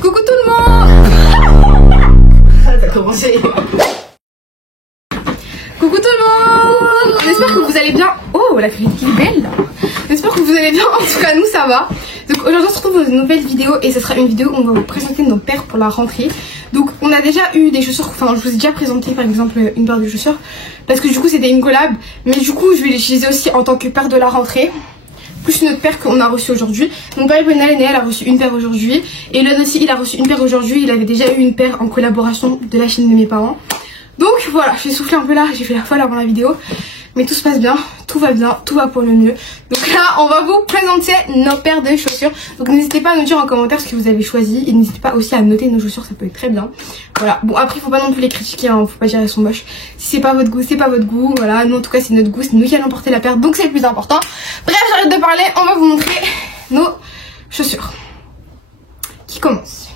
Coucou tout le monde. Ça a commencé. Coucou tout le monde. J'espère que vous allez bien. Oh, la crème qui est belle là. J'espère que vous allez bien. En tout cas, nous ça va. Donc aujourd'hui on se retrouve dans une nouvelle vidéo. Et ce sera une vidéo où on va vous présenter nos paires pour la rentrée. Donc on a déjà eu des chaussures. Enfin je vous ai déjà présenté par exemple une paire de chaussures. Parce que du coup c'était une collab. Mais du coup je vais l'utiliser aussi en tant que paire de la rentrée. Plus une autre paire qu'on a reçue aujourd'hui. Donc par exemple Néa a reçu une paire aujourd'hui. Et Lon aussi il a reçu une paire aujourd'hui. Il avait déjà eu une paire en collaboration de la chaîne de mes parents. Donc voilà, j'ai soufflé un peu là, j'ai fait la folle avant la vidéo. Mais tout se passe bien, tout va pour le mieux. Donc là, on va vous présenter nos paires de chaussures. Donc n'hésitez pas à nous dire en commentaire ce que vous avez choisi. Et n'hésitez pas aussi à noter nos chaussures, ça peut être très bien. Voilà, bon après, il faut pas non plus les critiquer, hein. Faut pas dire elles sont moches. Si c'est pas votre goût, c'est pas votre goût. Voilà, nous en tout cas, c'est notre goût, c'est nous qui allons porter la paire. Donc c'est le plus important. Bref, j'arrête de parler, on va vous montrer nos chaussures. Qui commence?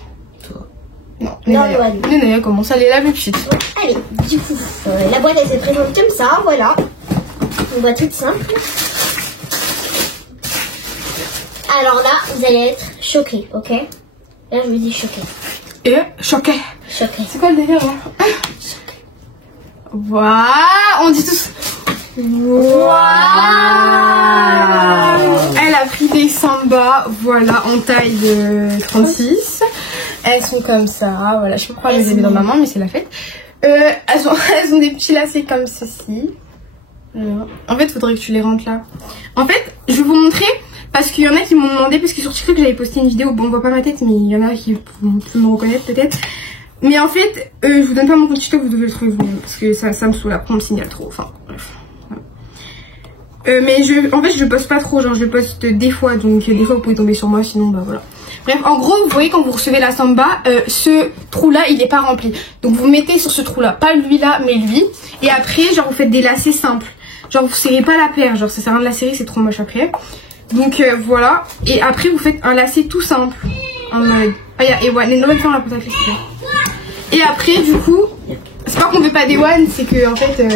Non, Néa commence, allez, la plus petite. Allez, du coup, la boîte elle se présente comme ça, voilà. Une boîte toute simple. Alors là, vous allez être choqués, ok? Là, je vous dis choqués. Et choqué. Choqués. C'est quoi le délire là? Choqués. Voilà, on dit tous. Wow. Elle a pris des samba, voilà, en taille 36. Elles sont comme ça, voilà, je sais pas pourquoi je les ai mis dans ma main, mais c'est la fête. Elles ont des petits lacets comme ceci. Voilà. En fait, faudrait que tu les rentres là. En fait, je vais vous montrer, parce qu'il y en a qui m'ont demandé, parce que sur TikTok j'avais posté une vidéo, bon on voit pas ma tête, mais il y en a qui vont plus me reconnaître peut-être. Mais en fait, je vous donne pas mon compte TikTok, vous devez le trouver vous-même, parce que ça me saoule, après on me signale trop, enfin bref. Mais en fait je poste pas trop, genre je poste des fois, donc des fois vous pouvez tomber sur moi, sinon bah voilà. Bref, en gros vous voyez quand vous recevez la samba, ce trou là il est pas rempli, donc vous mettez sur ce trou là, pas lui là mais lui, et après genre vous faites des lacets simples, genre vous serrez pas la paire, genre ça sert à rien de la serrer, c'est trop moche après. Donc voilà, et après vous faites un lacet tout simple, en mode, ah y'a Ewan, les nouvelles femmes la porte à festival. Et après du coup, c'est pas qu'on veut pas d'Ewan, c'est que en fait,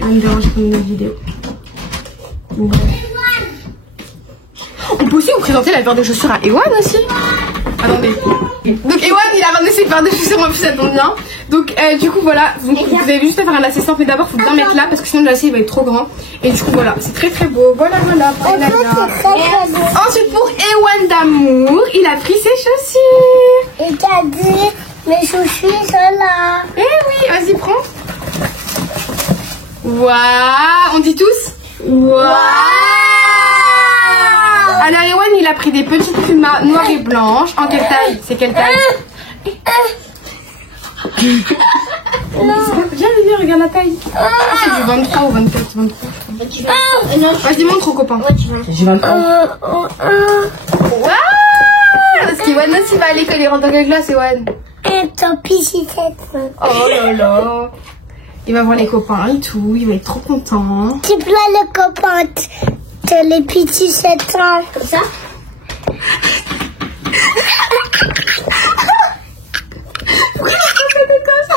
on me dérange pour une autre vidéo. Donc, on peut aussi vous présenter la paire de chaussures à Ewan aussi. Attendez. Donc Ewan il a ramené ses paires de chaussures en plus, ça tombe bien. Donc du coup voilà, vous avez juste à faire un lacet simple, mais d'abord il faut bien mettre là parce que sinon le lacet il va être trop grand. Et du coup voilà, c'est très très beau. Voilà. Ensuite pour Ewan d'amour, il a pris ses chaussures. Et t'as dit mes chaussures sont là. Eh oui, vas-y prends. Waouh, on dit tous waouh. Alors Ewan il a pris des petites pumas noires et blanches. En quelle taille? C'est quelle taille? Viens, regarde la taille. C'est du 23 ou 24, 23. Vas-y montre au copain. J'ai 23. Waouh. Parce qu'Ewan aussi va à l'école, il rentre dans quelle classe Ewan? Et tant pis si c'est ça. Oh là là. Il va voir les copains et tout, il va être trop content. Tu pleures le copain de les petits 7 ans. Comme ça? Pourquoi il a comme ça?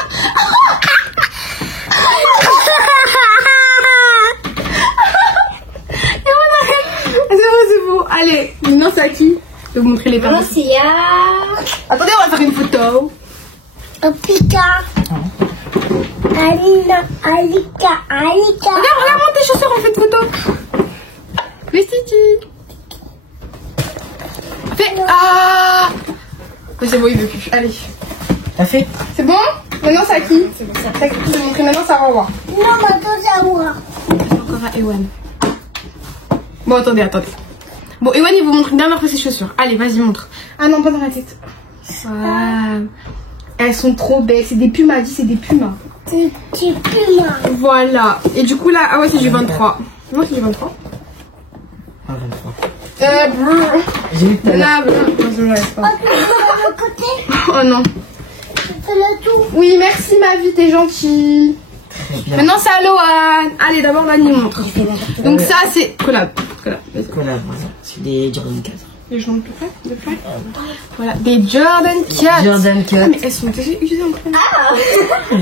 C'est bon. Allez, maintenant c'est à qui de vous montrer les paires? Moi c'est ya. Attendez, on va faire une photo. Oh Pika. Alika. Regarde tes chaussures, on fait une photo. Les Titi. Fais. Ah. C'est bon, il veut plus. Allez. T'as fait? C'est bon? Maintenant c'est à qui? C'est bon, c'est à qui de montrer. Maintenant ça va voir. Non, maintenant c'est à moi. Encore à Ewan. Bon, attendez. Bon, Ewan, il vous montre bien après ses chaussures. Allez, vas-y, montre. Ah non, pas dans la tête. Voilà. Elles sont trop belles. C'est des pumas, dis, c'est des pumas. C'est du puma. Voilà. Et du coup, là, ah ouais, c'est du 23. Moi, c'est du 23. Ah, 23. J'ai vu tout à l'heure. Le côté. Oh non. Je fais le tout. Oui, merci, ma vie, t'es gentille. Très bien. Maintenant, c'est à Lohan. Allez, d'abord, Lohan, il montre. Donc, ça, c'est collab. Collab, voilà. C'est des Jordan 4. Les jambes de près. Voilà, des Jordan 4. Jordan 4. Ah, mais elles sont déjà utilisées en premier.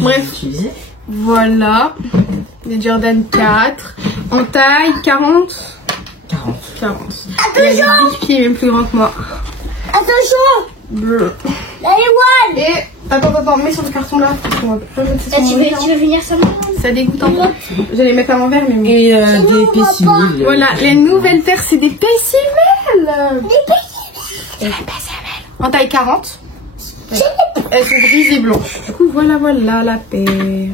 Bref. Utilisé. Voilà. Des Jordan 4. En taille 40. 40. Il y a des big pieds même plus grands que moi. Attention. Bleu. Allez, Et attends, mets sur le carton là. On va pas jeter sur mon lit, hein. tu veux venir ça? Ça dégoûte un peu. J'allais mettre à l'envers, mais bon. Et des pessimales. Voilà, les nouvelles terres, c'est des pessimales. En taille 40. Elles sont grises et blanches. Du coup, voilà la paire.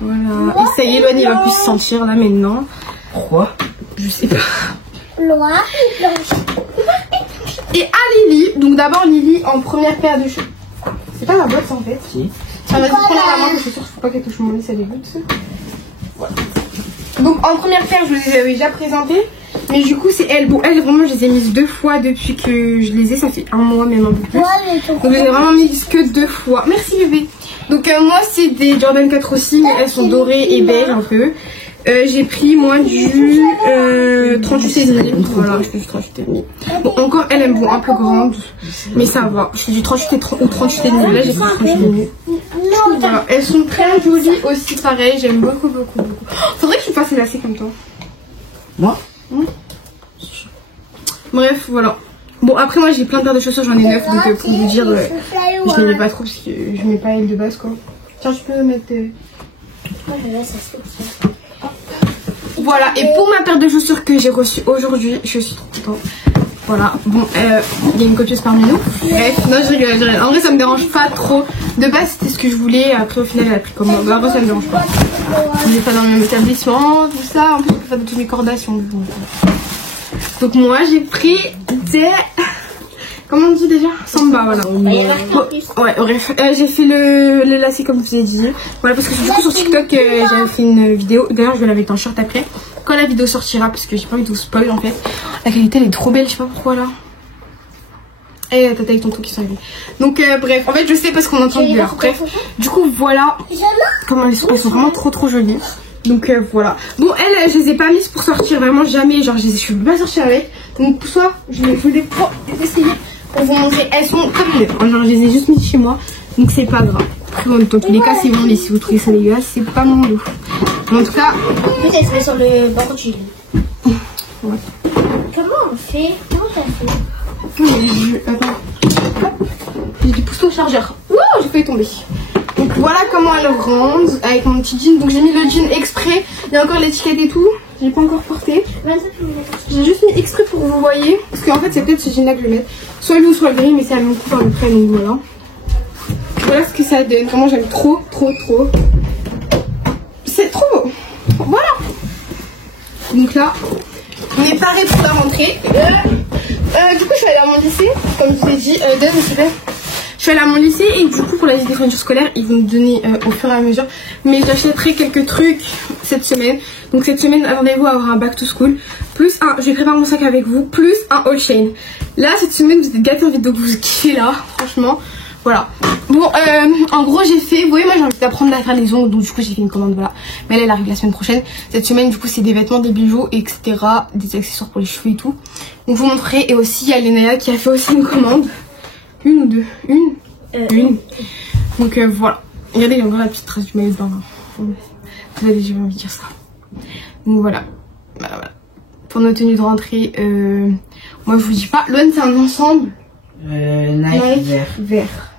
Voilà. Et ça y est, Loane, il va plus se sentir là maintenant. Pourquoi? Je sais pas. Noir et blanche. Et à Lily, donc d'abord Lily en première paire de cheveux. C'est pas ma boîte ça en fait. Si. Tiens, vas-y, prends la main, je suis sûre qu'il faut pas qu'elle touche mon lit, ça dégoûte. Voilà. Donc en première paire, je les avais déjà présentées. Mais du coup, c'est elle. Bon, elle, vraiment, je les ai mises 2 fois depuis que je les ai. Ça fait 1 mois, même un peu plus. Donc, je les ai vraiment mises que 2 fois. Merci, bébé. Donc, moi, c'est des Jordan 4 aussi, mais elles sont dorées et belles un peu. J'ai pris, moi, du 38,5. Voilà, je fais du 38,5. Bon, encore, elle aime bon, un peu grande. Mais ça va. Je fais du 38 ou 38,5. Là, j'ai pris 38,5. Voilà. Elles sont très jolies aussi, pareil. J'aime beaucoup. Faudrait que tu fasses les lacets comme toi. Moi? Bref, voilà. Bon, après, moi j'ai plein de paires de chaussures, j'en ai 9. Donc, pour vous dire, je ne mets pas trop parce que je mets pas elle de base quoi. Tiens, je peux mettre. Moi, je laisse ça. Voilà, et pour ma paire de chaussures que j'ai reçue aujourd'hui, je suis trop contente. Voilà, bon, il y a une copieuse parmi nous. Bref, non, je rigole. En vrai, ça me dérange pas trop. De base, c'était ce que je voulais. Après, au final, elle a pris comme moi. Bah, après, ça me dérange pas. On n'est pas dans le même établissement, tout ça. En plus, je peux faire de toutes mes cordations. Donc moi j'ai pris des... Comment on dit déjà? Samba, voilà. Ouais, bref. J'ai fait le lacet comme je vous ai dit. Voilà, parce que du coup sur TikTok j'avais fait une vidéo. D'ailleurs je vais la mettre en short après. Quand la vidéo sortira, parce que j'ai pas envie de vous spoil en fait. La qualité elle est trop belle, je sais pas pourquoi là. Et tata avec tonton qui sont arrivés. Donc bref, en fait je sais parce qu'on entend du leur. Bref, du coup voilà. Comment elles sont vraiment trop jolies. Donc voilà. Bon, elles, je les ai pas mises pour sortir, vraiment jamais. Genre, je peux pas sortir avec. Donc, soit je vais les essayer pour vous montrer. Elles sont comme neuves. Genre, je les ai juste mises chez moi. Donc, c'est pas grave. Après, bon, dans tous les cas, c'est bon. Mais si vous trouvez ça dégueulasse, c'est pas mon dos. En tout cas. Peut-être se met sur le bord du lit. Ouais. Comment on fait? Comment t'as fait? Attends. Hop. J'ai du pouce au chargeur. Wow, j'ai failli tomber. Donc voilà comment elle rentre avec mon petit jean. Donc j'ai mis le jean exprès. Il y a encore l'étiquette et tout. J'ai pas encore porté. J'ai juste mis exprès pour que vous voyez. Parce qu'en fait c'est peut-être ce jean là que je vais mettre. Soit le ou soit le gris, mais c'est à mon coup à peu près. Donc voilà. Voilà ce que ça donne. Vraiment j'aime trop. C'est trop beau. Voilà. Donc là, on est paré pour la rentrée. Du coup je suis allée à mon lycée. Comme je vous ai dit. Je suis allée à mon lycée et du coup pour la liste des fournitures scolaires ils vont me donner au fur et à mesure. Mais j'achèterai quelques trucs cette semaine. Donc cette semaine attendez-vous à avoir un back to school. Plus un, je vais préparer mon sac avec vous. Plus un all chain. Là cette semaine vous êtes gâtés en vidéo que vous kiffez là. Franchement. Voilà. Bon en gros j'ai fait. Vous voyez moi j'ai envie d'apprendre à faire les ongles. Donc du coup j'ai fait une commande voilà. Mais elle arrive la semaine prochaine. Cette semaine du coup c'est des vêtements, des bijoux etc. Des accessoires pour les cheveux et tout. Donc je vous montrerai. Et aussi il y a Lénéa qui a fait aussi une commande. Une ou deux? Une. Donc voilà. Regardez, il y a encore la petite trace du maillot de bain. Vous avez déjà envie de dire ça. Donc voilà. Voilà. Pour nos tenues de rentrée, moi je vous dis pas. Loane, c'est un ensemble. Nike vert. Vert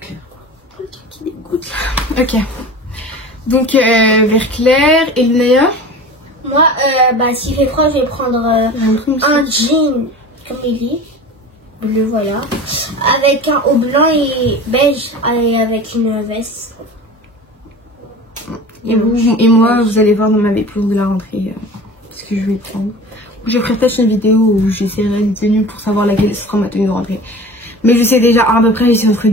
Clair. Qui dégoûte là. Ok. Donc vert clair. Et Lénéa? Moi, s'il fait froid, je vais prendre un jean comme Lily. Bleu, voilà. Avec un haut blanc et beige et avec une veste. Et moi, vous allez voir dans ma veilleuse de la rentrée ce que je vais prendre. Je ferai peut-être une vidéo où j'essaierai une tenue pour savoir laquelle sera ma tenue de rentrée. Mais je sais déjà à peu près, c'est entre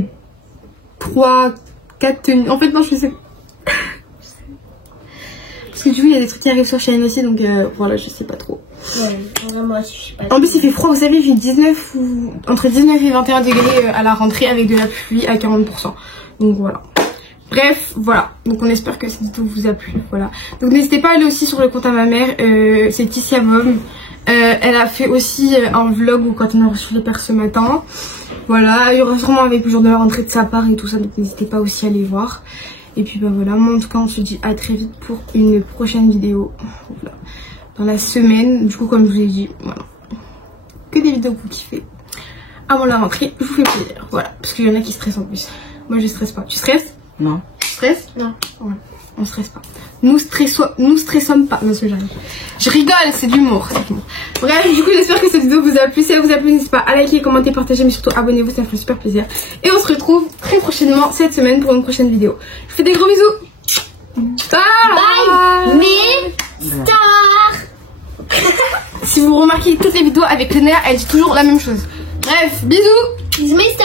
3, 4 tenues. En fait, non, je sais. Parce que du coup, il y a des trucs qui arrivent sur Shein aussi, donc voilà, je sais pas trop. Ouais, moi aussi, je sais pas. En plus, il fait froid, vous savez, il fait 19 ou entre 19 et 21 degrés à la rentrée avec de la pluie à 40%. Donc voilà. Bref, voilà. Donc on espère que cette vidéo vous a plu. Voilà. Donc n'hésitez pas à aller aussi sur le compte à ma mère. C'est Ticia Mom. Elle a fait aussi un vlog où quand on a reçu les paires ce matin. Voilà. Il y aura sûrement avec le jour de la rentrée de sa part et tout ça. Donc n'hésitez pas aussi à aller voir. Et puis bah voilà. Moi en tout cas on se dit à très vite pour une prochaine vidéo. Voilà. Dans la semaine. Du coup comme je vous ai dit. Voilà. Que des vidéos que vous kiffez. avant la rentrée, je vous fais plaisir. Voilà, parce qu'il y en a qui stressent en plus. Moi je stresse pas. Tu stresses? Non. Tu stresses? Non. Ouais. On stresse pas. Nous stressons pas. Non, je rigole, c'est de l'humour. Bref, du coup, j'espère que cette vidéo vous a plu. Si elle vous a plu, n'hésitez pas à liker, commenter, partager, mais surtout abonnez-vous, ça me fait super plaisir. Et on se retrouve très prochainement cette semaine pour une prochaine vidéo. Je vous fais des gros bisous. Bye. Mais star. Si vous remarquez toutes les vidéos avec Léna, elle dit toujours la même chose. Bref, bisous. Bisous, mes stars.